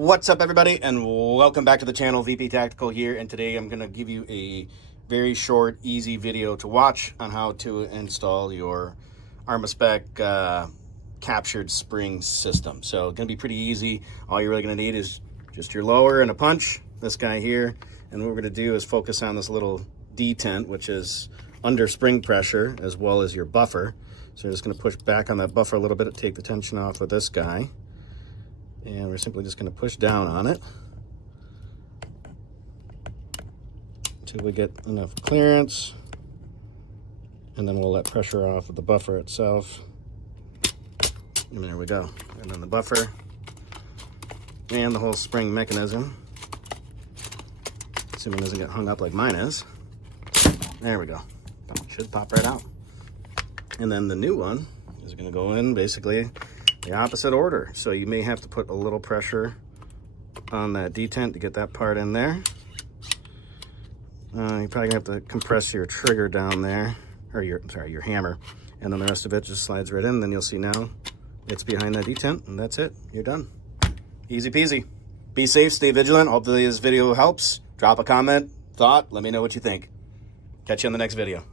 What's up, everybody, and welcome back to the channel. VP Tactical here, and today I'm going to give you a very short, easy video to watch on how to install your Armaspec captured spring system. So it's going to be pretty easy. All you're really going to need is just your lower and a punch, this guy here, and what we're going to do is focus on this little detent, which is under spring pressure, as well as your buffer. So we're just going to push back on that buffer a little bit to take the tension off of this guy. And we're simply just going to push down on it until we get enough clearance, and then we'll let pressure off of the buffer itself. And there we go. And then the buffer and the whole spring mechanism, assuming it doesn't get hung up like mine is. There we go. That should pop right out. And then the new one is going to go in basically the opposite order. So you may have to put a little pressure on that detent to get that part in there. You're probably gonna have to compress your trigger down there, or your hammer, and then the rest of it just slides right in. Then you'll see now it's behind that detent, and that's it. You're done. Easy peasy. Be safe, stay vigilant. Hopefully this video helps. Drop a comment, thought, let me know what you think. Catch you on the next video.